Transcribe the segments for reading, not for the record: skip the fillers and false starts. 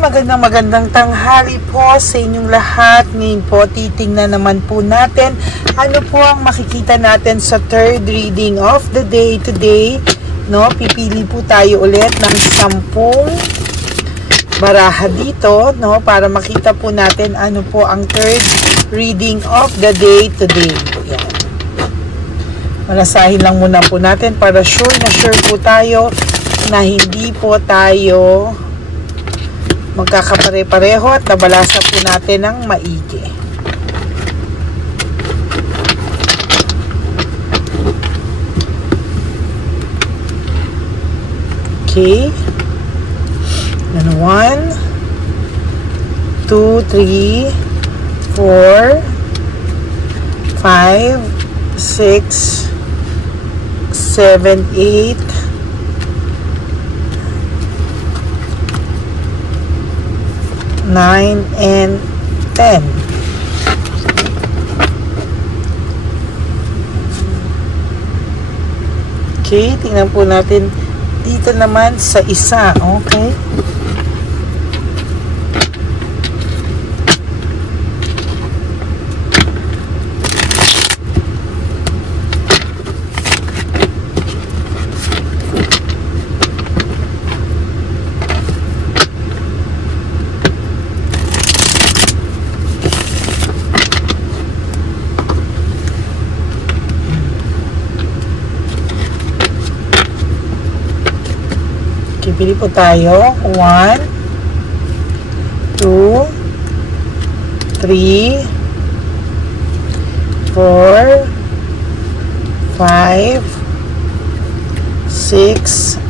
magandang tanghali po sa inyong lahat. Ngayon po, titingnan naman po natin ano po ang makikita natin sa third reading of the day today. No, pipili po tayo ulit ng 10 baraha dito, no, para makita po natin ano po ang third reading of the day today. Yan. Malasahin lang muna po natin para sure po tayo na hindi po tayo magkakapare-pareho at nabalasa po natin ng maigi. Okay. And 1, 2, 3, 4, 5, 6, 7, 8, 9, and 10. Okay, tingnan po natin dito naman sa isa. Okay. Pili po tayo. 1, 2, 3, 4, 5, 6,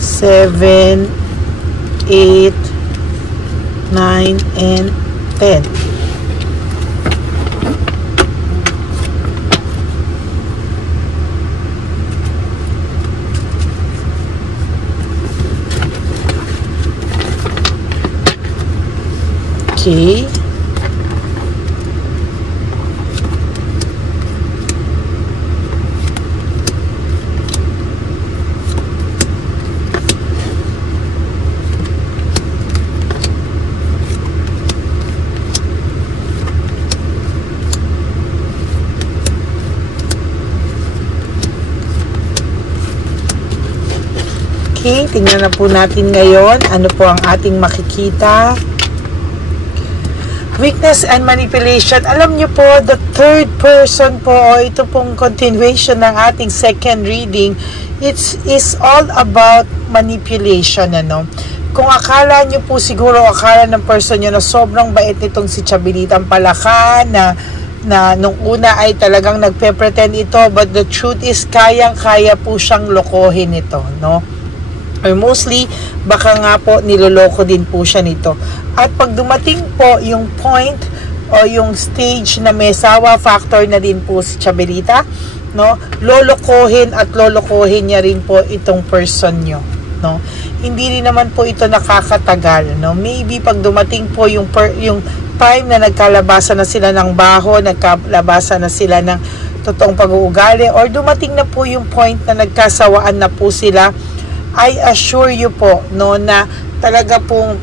7, 8, 9, and 10. Okay. Okay, tingnan na po natin ngayon ano po ang ating makikita. Weakness and manipulation. Alam nyo po, the third person po, ito pong continuation ng ating second reading, is all about manipulation, ano. Kung akala nyo po siguro, akala ng person nyo na sobrang bait nitong si Chabelitang Palaka, na nung una ay talagang nagpe-pretend ito, but the truth is, kayang-kaya po siyang lokohin ito, no. Or mostly, baka nga po niloloko din po siya nito. At pag dumating po yung point o yung stage na may sawa factor na din po si Chabelita, no, lolokohin at lolokohin niya rin po itong person nyo, no. Hindi rin naman po ito nakakatagal, no. Maybe pag dumating po yung time na nagkalabasan na sila ng baho, nagkalabasan na sila ng totoong pag-uugali, or dumating na po yung point na nagkasawaan na po sila, I assure you po, no, na talaga pong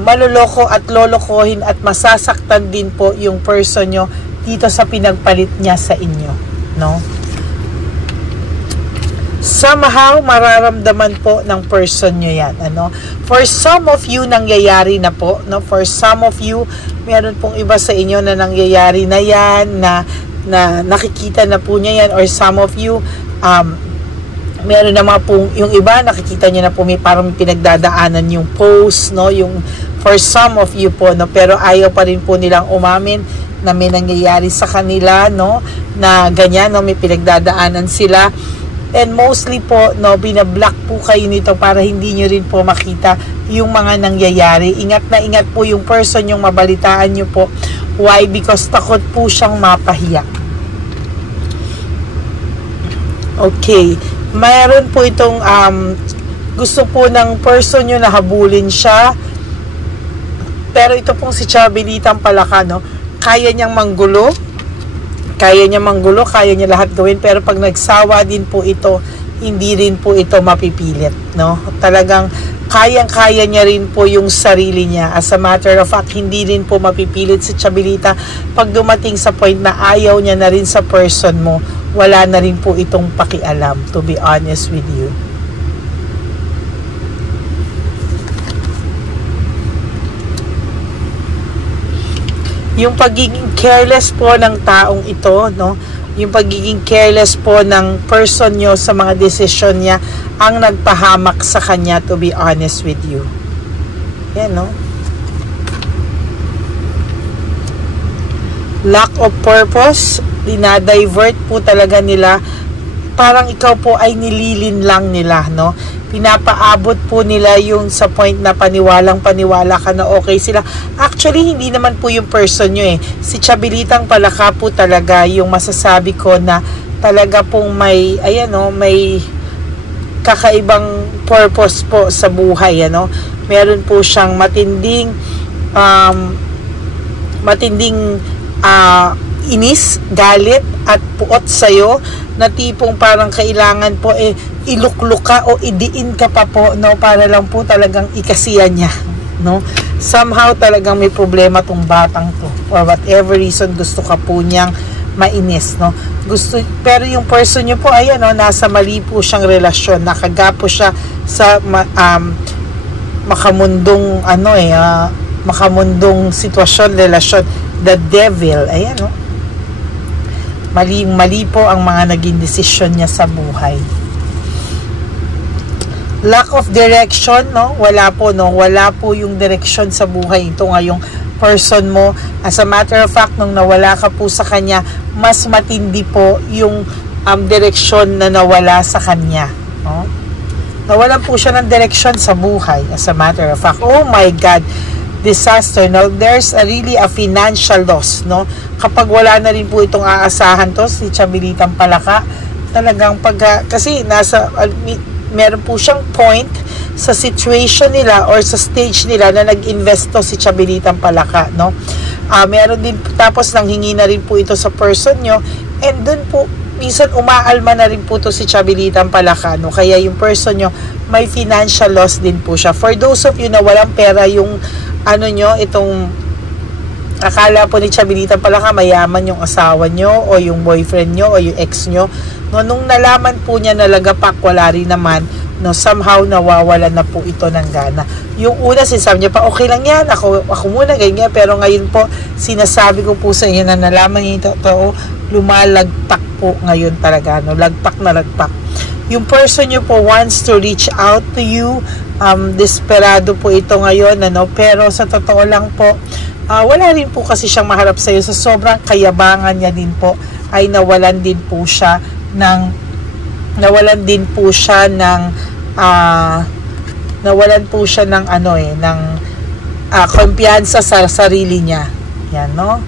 maloloko at lolokohin at masasaktan din po yung person nyo dito sa pinagpalit niya sa inyo, no. Somehow mararamdaman po ng person nyo yan, ano. For some of you nangyayari na po, no. For some of you, meron pong iba sa inyo na nangyayari na yan, na nakikita na po niya yan, or some of you meron na mga pong, yung iba nakikita niyo na po parang may pinagdadaanan yung post, no, yung for some of you po, no, pero ayaw pa rin po nilang umamin na may nangyayari sa kanila, no, na ganyan, no, may pinagdadaanan sila, and mostly po, no, binablock po kayo nito para hindi niyo rin po makita yung mga nangyayari. Ingat na ingat po yung person yung mabalitaan niyo po. Why? Because takot po siyang mapahiya. Okay. Mayroon po itong gusto po ng person nyo na habulin siya, pero ito pong si Chabelitang Palaka, no, kaya niyang manggulo, kaya niya lahat gawin, pero pag nagsawa din po ito, hindi rin po ito mapipilit, no. Talagang kayang-kaya niya rin po yung sarili niya. As a matter of fact, hindi rin po mapipilit si Chabelita pag dumating sa point na ayaw niya na rin sa person mo. Wala na rin po itong pakialam, to be honest with you. Yung pagiging careless po ng taong ito, no? Yung pagiging careless po ng person nyo sa mga desisyon niya ang nagpahamak sa kanya, to be honest with you. Yan, no? Lack of purpose, dinadivert po talaga nila. Parang ikaw po ay nililin lang nila, no? Pinapaabot po nila yung sa point na paniwalang-paniwala ka na okay sila. Actually, hindi naman po yung person nyo eh. Si Chabelitang Palaka po talaga yung masasabi ko na talaga pong may, ayan o, may kakaibang purpose po sa buhay, ano. Meron po siyang matinding inis, galit at puot sa'yo na tipong parang kailangan po ilukluk ka o idiin ka pa po, no, para lang po talagang ikasiya niya, no. Somehow talagang may problema tong batang to, for whatever reason gusto ka po niyang mainis, no. Pero yung person niyo po, ayan, no, nasa mali po siyang relasyon, nakagapo siya sa makamundong makamundong sitwasyon, relasyon, the devil, ayan, no. Mali po ang mga naging desisyon niya sa buhay. Lack of direction, no? Wala po, no? Wala po yung direction sa buhay. Ito nga yung person mo. As a matter of fact, nung nawala ka po sa kanya, mas matindi po yung direksyon na nawala sa kanya, no? Nawalan po siya ng direction sa buhay. As a matter of fact, oh my God, disaster, no? There's really a financial loss, no? Kapag wala na rin po itong aasahan to, si Chabelitang Palaka, talagang kasi meron po siyang point sa situation nila or sa stage nila na nag-invest to si Chabelitang Palaka, no? Meron din, tapos nanghingi na rin po ito sa person nyo, and dun po, minsan umaalma na rin po to si Chabelitang Palaka, no? Kaya yung person nyo, may financial loss din po siya. For those of you na walang pera yung itong akala po ni Chabelitang Palaka mayaman yung asawa nyo o yung boyfriend nyo o yung ex nyo, no, nung nalaman po niya na lagapak, wala rin naman, no, somehow nawawalan na po ito ng gana. Yung una sinasabi niya pa, okay lang yan, ako muna, ganyan, pero ngayon po sinasabi ko po sa inyo na nalaman niya ito, lumalagpak po ngayon talaga, no, lagpak na lagpak. Yung person nyo po wants to reach out to you, desperado po ito ngayon, ano, pero sa totoo lang po, wala rin po kasi siyang maharap sa iyo. Sa sobrang kayabangan niya din po, ay nawalan din po siya ng kumpiyansa sa sarili niya. Yan, no?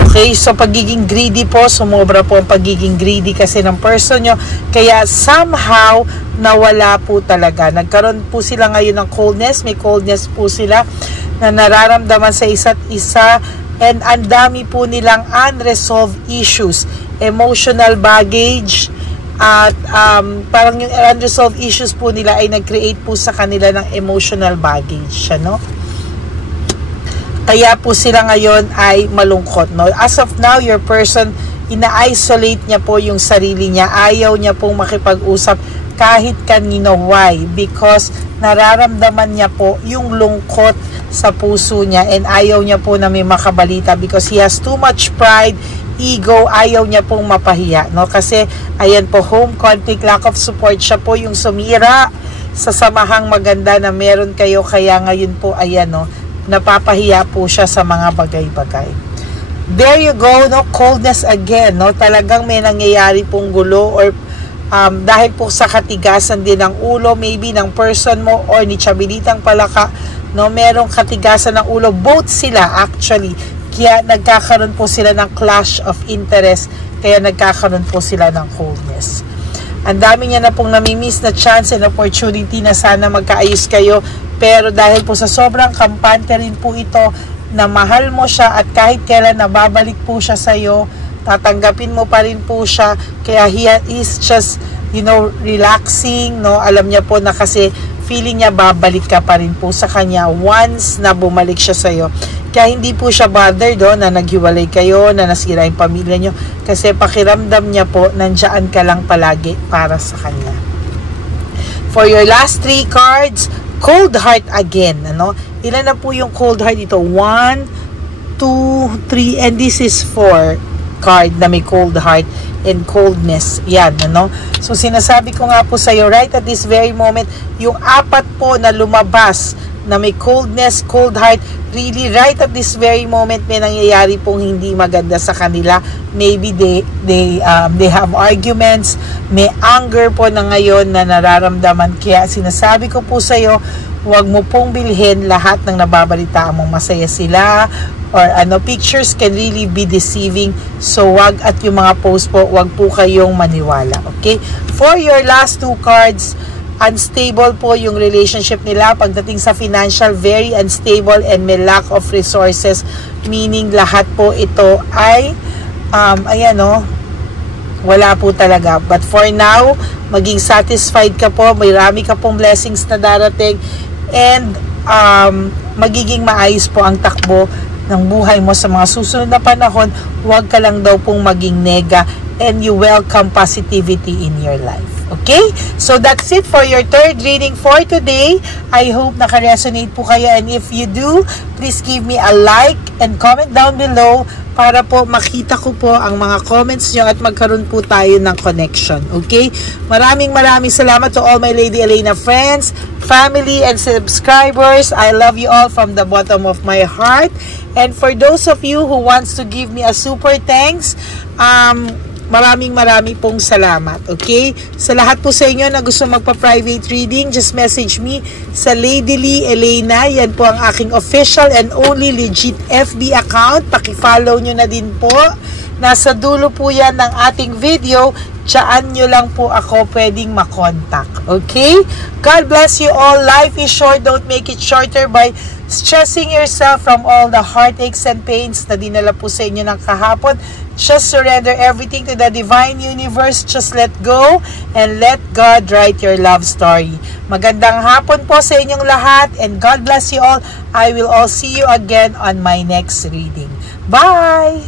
Okay, so pagiging greedy po, sumobra po ang pagiging greedy kasi ng person nyo. Kaya somehow, nawala po talaga. Nagkaroon po sila ngayon ng coldness. May coldness po sila na nararamdaman sa isa't isa. And ang dami po nilang unresolved issues. Emotional baggage. At parang yung unresolved issues po nila ay nag-create po sa kanila ng emotional baggage. Ano? Kaya po sila ngayon ay malungkot, no? As of now, your person, ina-isolate niya po yung sarili niya. Ayaw niya pong makipag-usap kahit kanino. Why? Because nararamdaman niya po yung lungkot sa puso niya and ayaw niya po na may makabalita because he has too much pride, ego, ayaw niya pong mapahiya, no? Kasi, ayan po, home conflict, lack of support, siya po yung sumira sa samahang maganda na meron kayo, kaya ngayon po, ayan, no, napapahiya po siya sa mga bagay-bagay. There you go, no, coldness again, no, talagang may nangyayari pong gulo or dahil po sa katigasan din ng ulo, maybe ng person mo or ni Chabelitang Palaka, no, merong katigasan ng ulo, both sila actually, kaya nagkakaroon po sila ng clash of interest, kaya nagkakaroon po sila ng coldness. Ang dami niya na pong namimiss na chance and opportunity na sana magkaayos kayo, pero dahil po sa sobrang kampante rin po ito, na mahal mo siya at kahit kailan nababalik po siya sa iyo, tatanggapin mo pa rin po siya, kaya he is just relaxing, no? Alam niya po na kasi feeling niya babalik ka pa rin po sa kanya once na bumalik siya sa'yo. Kaya hindi po siya bothered na naghiwalay kayo, na nasira yung pamilya nyo. Kasi pakiramdam niya po, nandiyan ka lang palagi para sa kanya. For your last 3 cards, cold heart again. Ilan na po yung cold heart dito? 1, 2, 3, and this is 4 card na may cold heart and coldness. Yan, So, sinasabi ko nga po sa'yo, right at this very moment, yung 4 po na lumabas na may coldness, cold heart, really, right at this very moment, may nangyayari pong hindi maganda sa kanila. Maybe they have arguments, may anger po na ngayon na nararamdaman. Kaya sinasabi ko po sa'yo, huwag mo pong bilhin lahat ng nababalita mong masaya sila, or pictures can really be deceiving. So, wag, at yung mga post po, wag po kayong maniwala. Okay? For your last 2 cards, unstable po yung relationship nila. Pagdating sa financial, very unstable and may lack of resources. Meaning, lahat po ito ay, wala po talaga. But for now, maging satisfied ka po. Marami ka pong blessings na darating. And, magiging maayos po ang takbo ng buhay mo sa mga susunod na panahon. Huwag ka lang daw pong maging nega, and you welcome positivity in your life. Okay? So, that's it for your 3rd reading for today. I hope naka-resonate po kayo, and if you do, please give me a like and comment down below para po makita ko po ang mga comments nyo at magkaroon po tayo ng connection. Okay? Maraming salamat to all my Lady Elena friends, family, and subscribers. I love you all from the bottom of my heart. And for those of you who wants to give me a super thanks, maraming pong salamat. Okay? Sa lahat po sa inyo na gusto magpa-private reading, just message me sa Lady Lee Elena. Yan po ang aking official and only legit FB account. Paki-follow nyo na din po. Nasa dulo po yan ng ating video. Tsaan nyo lang po ako pwedeng makontak. Okay? God bless you all. Life is short. Don't make it shorter by stressing yourself from all the heartaches and pains na dinala po sa inyo ng kahapon. Just surrender everything to the divine universe. Just let go and let God write your love story. Magandang hapon po sa inyong lahat, and God bless you all. I will all see you again on my next reading. Bye!